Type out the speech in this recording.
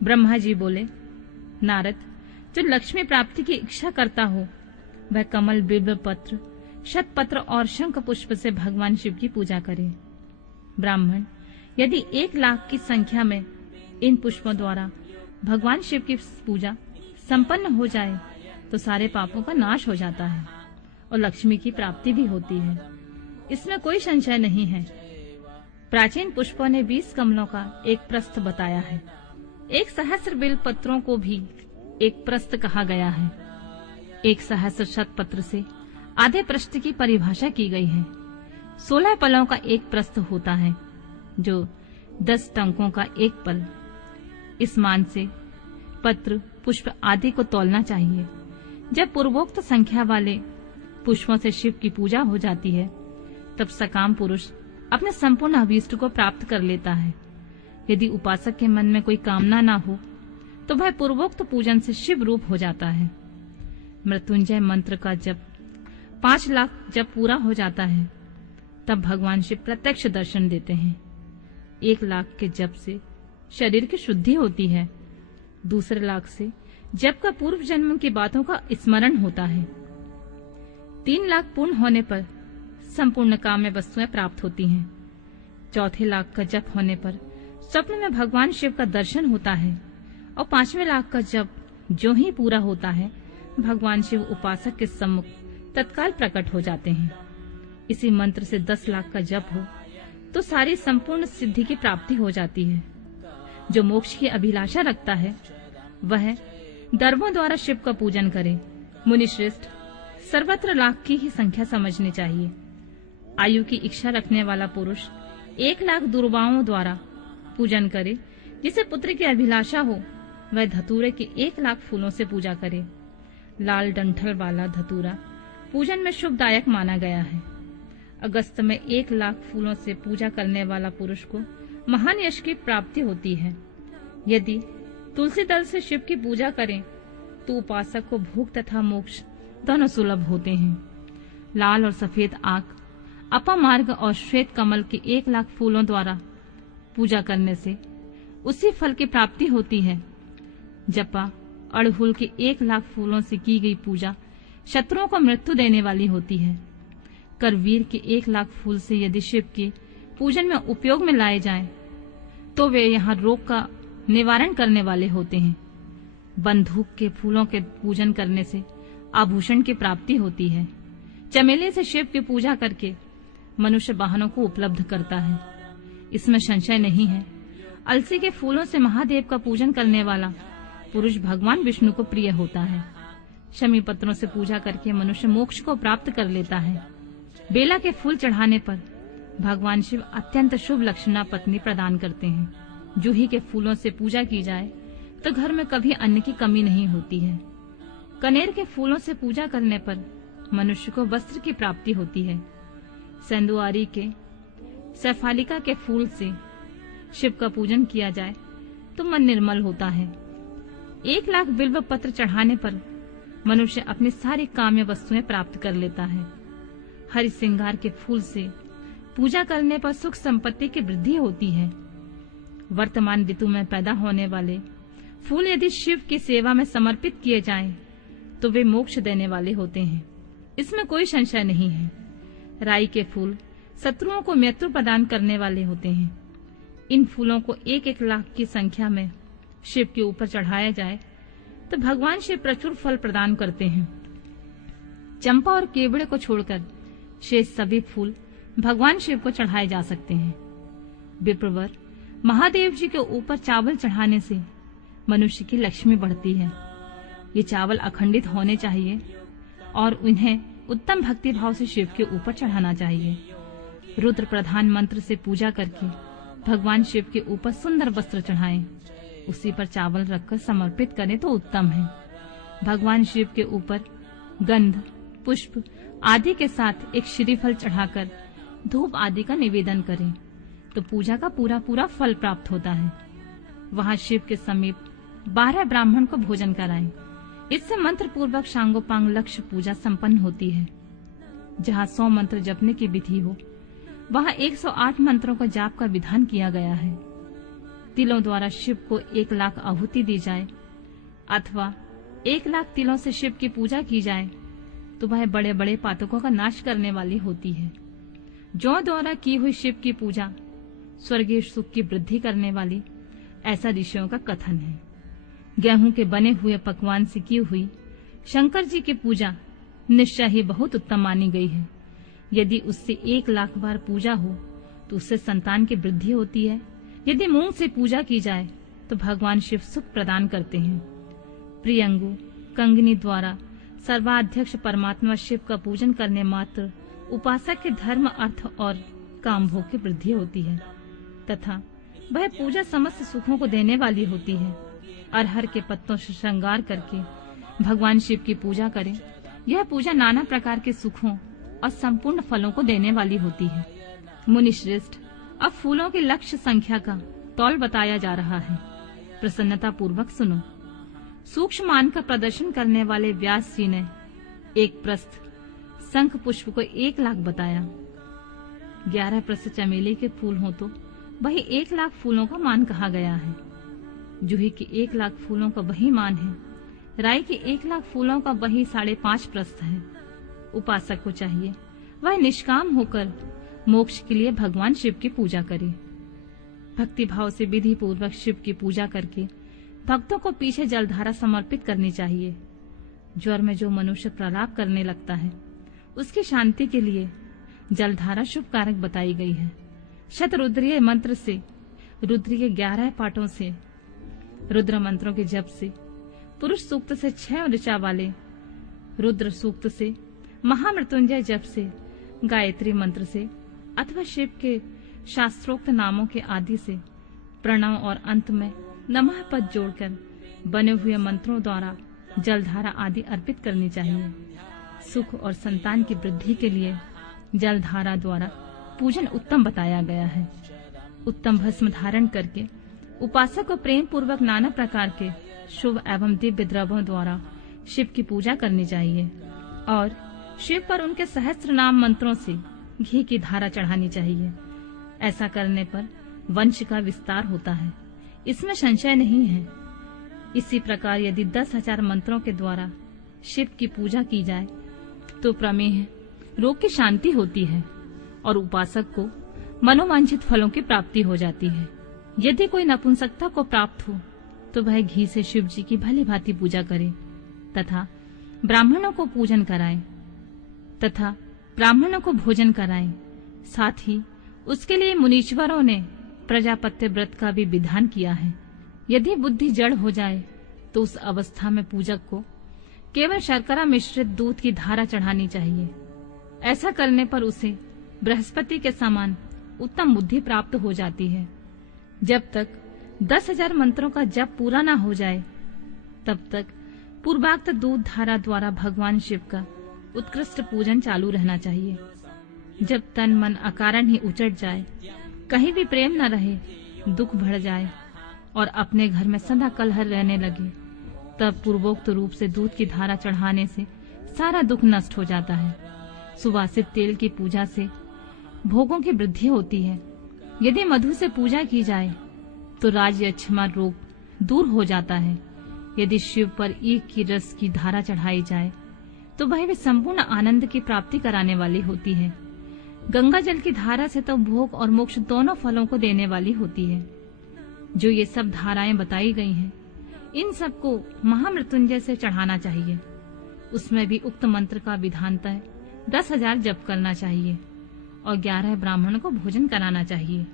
ब्रह्मा जी बोले, नारद, जो लक्ष्मी प्राप्ति की इच्छा करता हो वह कमल, बिल्व पत्र, शतपत्र और शंख पुष्प से भगवान शिव की पूजा करे। ब्राह्मण, यदि 1,00,000 की संख्या में इन पुष्पों द्वारा भगवान शिव की पूजा संपन्न हो जाए तो सारे पापों का नाश हो जाता है और लक्ष्मी की प्राप्ति भी होती है। इसमें कोई संशय नहीं है। प्राचीन पुष्पों ने 20 कमलों का एक प्रस्थ बताया है। 1,000 बिल्व पत्रों को भी एक प्रस्थ कहा गया है। 1,000 शतपत्र से आधे प्रस्थ की परिभाषा की गई है। 16 पलों का एक प्रस्थ होता है, जो 10 टंकों का एक पल। इस मान से पत्र, पुष्प आदि को तौलना चाहिए। जब पूर्वोक्त संख्या वाले पुष्पों से शिव की पूजा हो जाती है, तब सकाम पुरुष अपने संपूर्ण अभीष्ट को प्राप्त कर लेता है। यदि उपासक के मन में कोई कामना ना हो, तो वह पूर्वोक्त पूजन से शिव रूप हो जाता है। मृत्युंजय मंत्र का जब 5,00,000 जब पूरा हो जाता है, तब भगवान शिव प्रत्यक्ष दर्शन देते हैं। 1,00,000 के जप से शरीर की शुद्धि होती है। दूसरे 1,00,000 से जप का पूर्व जन्म की बातों का स्मरण होता है। 3,00,000 पूर्ण होने पर संपूर्ण काम्य वस्तुएं प्राप्त होती हैं। चौथे 1,00,000 का जप होने पर स्वप्न में भगवान शिव का दर्शन होता है और 5वें 1,00,000 का जप जो ही पूरा होता है, भगवान शिव उपासक के सम्मुख तत्काल प्रकट हो जाते हैं। इसी मंत्र से 10,00,000 का जप हो तो सारी संपूर्ण सिद्धि की प्राप्ति हो जाती है। जो मोक्ष की अभिलाषा रखता है वह दर्भों द्वारा शिव का पूजन करे। मुनि श्रेष्ठ, सर्वत्र 1,00,000 की ही संख्या समझनी चाहिए। आयु की इच्छा रखने वाला पुरुष 1,00,000 दुर्वाओं द्वारा पूजन करे। जिसे पुत्र की अभिलाषा हो वह धतूरे के 1,00,000 फूलों से पूजा करे। लाल डंठल वाला धतूरा पूजन में शुभदायक माना गया है। अगस्त में 1,00,000 फूलों से पूजा करने वाला पुरुष को महान यश की प्राप्ति होती है। यदि तुलसी दल से शिव की पूजा करें तो उपासक को भोग तथा मोक्ष दोनों सुलभ होते हैं। लाल और सफेद आंख, अपामार्ग और श्वेत कमल के 1,00,000 फूलों द्वारा पूजा करने से उसी फल की प्राप्ति होती है। जपा अड़हुल के 1,00,000 फूलों से की गई पूजा शत्रुओं को मृत्यु देने वाली होती है। करवीर के 1,00,000 फूल से यदि शिव के पूजन में उपयोग में लाए जाएं, तो वे यहाँ रोग का निवारण करने वाले होते हैं। बंदूक के फूलों के पूजन करने से आभूषण की प्राप्ति होती है। चमेली से शिव की पूजा करके मनुष्य वाहनों को उपलब्ध करता है। इसमें संशय नहीं है। अलसी के फूलों से महादेव का पूजन करने वाला पुरुष भगवान विष्णु को प्रिय होता है। शमी पत्रों से पूजा करके मनुष्य मोक्ष को प्राप्त कर लेता है। बेला के फूल चढ़ाने पर भगवान शिव अत्यंत शुभ लक्षणा पत्नी प्रदान करते हैं। जूही के फूलों से पूजा की जाए तो घर में कभी अन्न की कमी नहीं होती है। कनेर के फूलों से पूजा करने पर मनुष्य को वस्त्र की प्राप्ति होती है। सेंदुआरी के सैफालिका के फूल से शिव का पूजन किया जाए तो मन निर्मल होता है। 1,00,000 बिल्व पत्र चढ़ाने पर मनुष्य अपनी सारी काम्य वस्तुएं प्राप्त कर लेता है। हरि सिंगार के फूल से पूजा करने पर सुख संपत्ति की वृद्धि होती है। वर्तमान ऋतु में पैदा होने वाले फूल यदि शिव की सेवा में समर्पित किए जाएं, तो वे मोक्ष देने वाले होते हैं। इसमें कोई संशय नहीं है। राई के फूल शत्रुओं को मृत्यु प्रदान करने वाले होते हैं। इन फूलों को 1,00,000 की संख्या में शिव के ऊपर चढ़ाया जाए तो भगवान शिव प्रचुर फल प्रदान करते हैं। चंपा और केवड़े को छोड़कर शेष सभी फूल भगवान शिव को चढ़ाए जा सकते हैं। विप्रवर, महादेव जी के ऊपर चावल चढ़ाने से मनुष्य की लक्ष्मी बढ़ती है। ये चावल अखंडित होने चाहिए और उन्हें उत्तम भक्ति भाव से शिव के ऊपर चढ़ाना चाहिए। रुद्र प्रधान मंत्र से पूजा करके भगवान शिव के ऊपर सुंदर वस्त्र चढ़ाएं। उसी पर चावल रखकर समर्पित करें तो उत्तम है। भगवान शिव के ऊपर गंध, पुष्प आदि के साथ एक श्रीफल चढ़ाकर धूप आदि का निवेदन करें तो पूजा का पूरा पूरा फल प्राप्त होता है। वहां शिव के समीप 12 ब्राह्मण को भोजन कराएं। इससे मंत्र पूर्वक सांगोपांग लक्ष्य पूजा संपन्न होती है। जहाँ 100 मंत्र जपने की विधि हो, वहाँ 108 मंत्रों को जाप का विधान किया गया है। तिलों द्वारा शिव को 1,00,000 आहुति दी जाए अथवा 1,00,000 तिलों से शिव की पूजा की जाए तो वह बड़े बड़े पातकों का नाश करने वाली होती है। जौ द्वारा की हुई शिव की पूजा स्वर्गीय सुख की वृद्धि करने वाली, ऐसा ऋषियों का कथन है। गेहूं के बने हुए पकवान से की हुई शंकर जी की पूजा निश्चय ही बहुत उत्तम मानी गई है। यदि उससे 1,00,000 बार पूजा हो तो उससे संतान की वृद्धि होती है। यदि मूंग से पूजा की जाए तो भगवान शिव सुख प्रदान करते हैं। प्रियंगु कंगनी द्वारा सर्वाध्यक्ष परमात्मा शिव का पूजन करने मात्र उपासक के धर्म, अर्थ और काम भोग की वृद्धि होती है तथा वह पूजा समस्त सुखों को देने वाली होती है। अरहर के पत्तों से श्रृंगार करके भगवान शिव की पूजा करें। यह पूजा नाना प्रकार के सुखों और संपूर्ण फलों को देने वाली होती है। मुनि श्रेष्ठ, अब फूलों की लक्ष्य संख्या का तौल बताया जा रहा है। प्रसन्नता पूर्वक सुनो। सूक्ष्म मान का प्रदर्शन करने वाले व्यास जी ने एक प्रस्थ शंख पुष्प को 1,00,000 बताया। 11 प्रस्थ चमेली के फूल हो तो वही 1,00,000 फूलों का मान कहा गया है। जूही के 1,00,000 फूलों का वही मान है। राई के 1,00,000 फूलों का वही 5.5 प्रस्थ है। उपासक को चाहिए वह निष्काम होकर मोक्ष के लिए भगवान शिव की पूजा करे। भक्ति भाव से विधि पूर्वक शिव की पूजा करके भक्तों को पीछे जलधारा समर्पित करनी चाहिए। ज्वर में जो मनुष्य प्रलाप करने लगता है उसकी शांति के लिए जलधारा शुभ कारक बताई गई है। शतरुद्रीय मंत्र से, रुद्र के 11 पाठों से, रुद्र मंत्रों के जप से, पुरुष सूक्त से 6 ऋचा वाले रुद्र सूक्त से, महामृत्युंजय जप से, गायत्री मंत्र से अथवा शिव के शास्त्रोक्त नामों के आदि से प्रणव और अंत में नमः पद जोड़कर बने हुए मंत्रों द्वारा जलधारा आदि अर्पित करनी चाहिए। सुख और संतान की वृद्धि के लिए जलधारा द्वारा पूजन उत्तम बताया गया है। उत्तम भस्म धारण करके उपासक को प्रेम पूर्वक नाना प्रकार के शुभ एवं दिव्य द्रव्यों द्वारा शिव की पूजा करनी चाहिए और शिव पर उनके सहस्त्र नाम मंत्रों से घी की धारा चढ़ानी चाहिए। ऐसा करने पर वंश का विस्तार होता है, इसमें संशय नहीं है। इसी प्रकार यदि 10,000 मंत्रों के द्वारा शिव की पूजा की जाए तो प्रमेह रोग की शांति होती है और उपासक को मनोवांछित फलों की प्राप्ति हो जाती है। यदि कोई नपुंसकता को प्राप्त हो तो वह घी से शिव जी की भली भांति पूजा करे तथा ब्राह्मणों को पूजन कराए तथा ब्राह्मणों को भोजन कराए। साथ ही उसके लिए मुनीश्वरों ने प्रजापत्य व्रत का भी विधान किया है। यदि बुद्धि जड़ हो जाए तो उस अवस्था में पूजक को केवल शर्करा मिश्रित दूध की धारा चढ़ानी चाहिए। ऐसा करने पर उसे बृहस्पति के समान उत्तम बुद्धि प्राप्त हो जाती है। जब तक 10,000 मंत्रों का जप पूरा न हो जाए तब तक पूर्वाक्त दूध धारा द्वारा भगवान शिव का उत्कृष्ट पूजन चालू रहना चाहिए। जब तन मन अकारण ही उचट जाए, कहीं भी प्रेम न रहे, दुख बढ़ जाए और अपने घर में सदा कलह रहने लगे, तब पूर्वोक्त रूप से दूध की धारा चढ़ाने से सारा दुख नष्ट हो जाता है। सुवासित तेल की पूजा से भोगों की वृद्धि होती है। यदि मधु से पूजा की जाए तो राजयक्षमा रोग दूर हो जाता है। यदि शिव पर ईख की रस की धारा चढ़ाई जाए तो वह भी संपूर्ण आनंद की प्राप्ति कराने वाली होती है। गंगा जल की धारा से तो भोग और मोक्ष दोनों फलों को देने वाली होती है। जो ये सब धाराएं बताई गई हैं, इन सबको महामृत्युंजय से चढ़ाना चाहिए। उसमें भी उक्त मंत्र का विधानतः 10,000 जप करना चाहिए और 11 ब्राह्मण को भोजन कराना चाहिए।